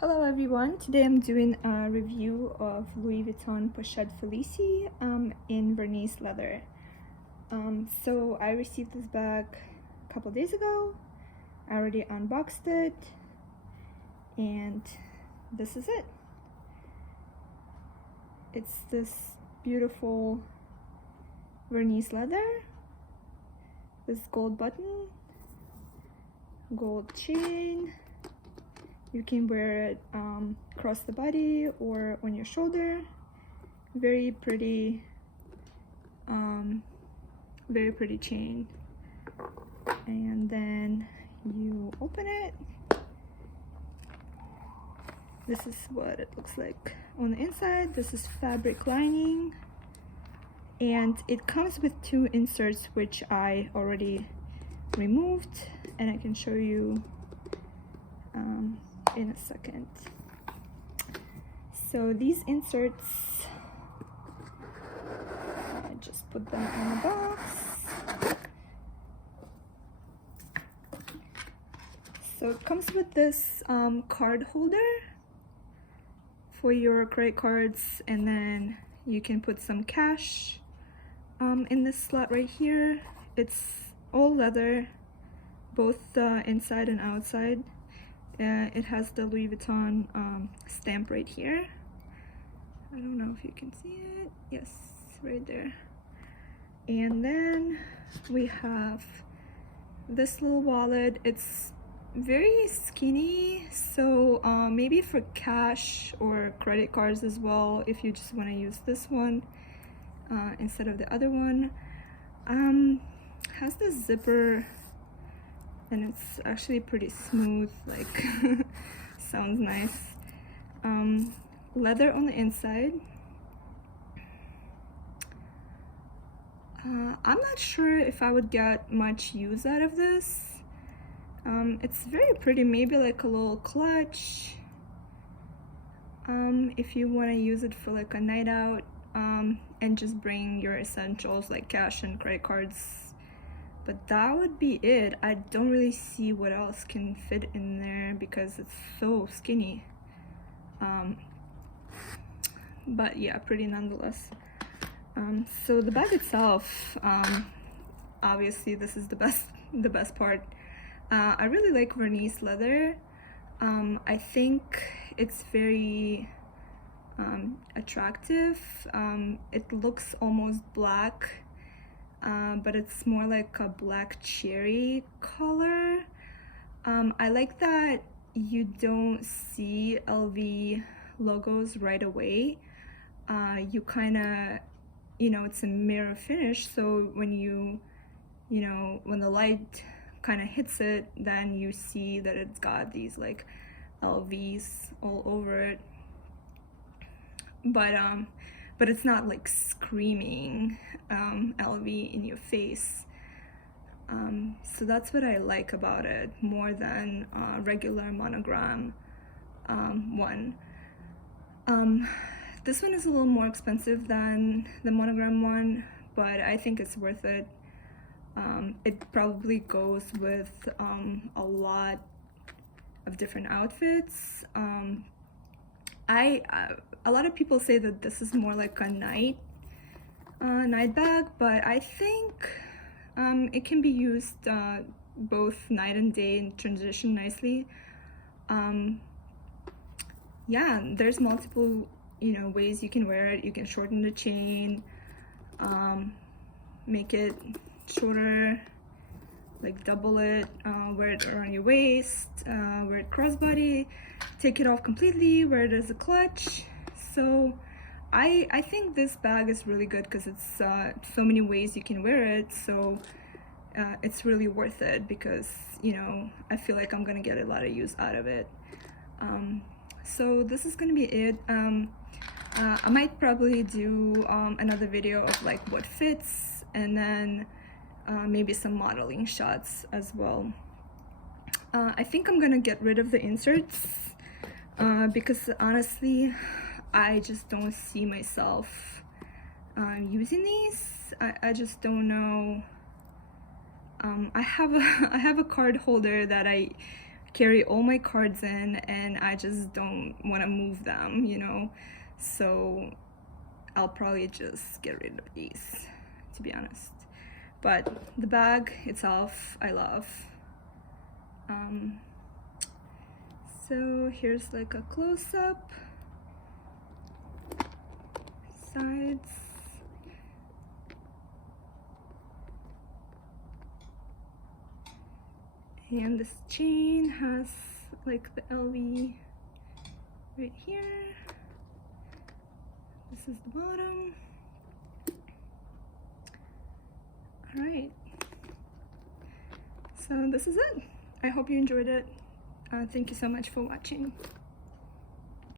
Hello everyone, today I'm doing a review of Louis Vuitton Pochette Félicie in Vernis leather. So I received this bag a couple days ago. I already unboxed it and this is it. It's this beautiful Vernis leather, this gold button, gold chain. You can wear it across the body or on your shoulder. Very pretty chain. And then you open it. This is what it looks like on the inside. This is fabric lining. And it comes with two inserts, which I already removed, and I can show you in a second. So these inserts, I just put them in the box. So it comes with this card holder for your credit cards, and then you can put some cash in this slot right here. It's all leather, both inside and outside. It has the Louis Vuitton stamp right here. I don't know if you can see it. Yes, right there. And then we have this little wallet. It's very skinny, so maybe for cash or credit cards as well, if you just want to use this one instead of the other one. Has the zipper, and it's actually pretty smooth, like sounds nice. Leather on the inside. I'm not sure if I would get much use out of this. It's very pretty, maybe like a little clutch if you want to use it for like a night out and just bring your essentials like cash and credit cards. But that would be it. I don't really see what else can fit in there because it's so skinny. But yeah, pretty nonetheless. So the bag itself, obviously this is the best part. I really like Vernis leather. I think it's very attractive. It looks almost black. But it's more like a black cherry color. I like that you don't see LV logos right away. You kind of, it's a mirror finish, so when when the light kind of hits it, then you see that it's got these like LVs all over it. But it's not like screaming LV in your face. So that's what I like about it more than regular Monogram one. This one is a little more expensive than the Monogram one, but I think it's worth it. It probably goes with a lot of different outfits. A lot of people say that this is more like a night bag, but I think it can be used both night and day and transition nicely. Yeah, there's multiple ways you can wear it. You can shorten the chain, make it shorter, like double it, wear it around your waist, wear it crossbody, take it off completely, wear it as a clutch. So I think this bag is really good because it's so many ways you can wear it. So it's really worth it because I feel like I'm gonna get a lot of use out of it. So this is gonna be it. I might probably do another video of like what fits, and then maybe some modeling shots as well. I think I'm gonna get rid of the inserts because honestly I just don't see myself using these. I just don't know. I have a card holder that I carry all my cards in, and I just don't want to move them, you know, so I'll probably just get rid of these, to be honest. But the bag itself I love. So here's like a close-up, sides, and this chain has like the LV right here. This is the bottom. All right, so this is it. I hope you enjoyed it. Thank you so much for watching.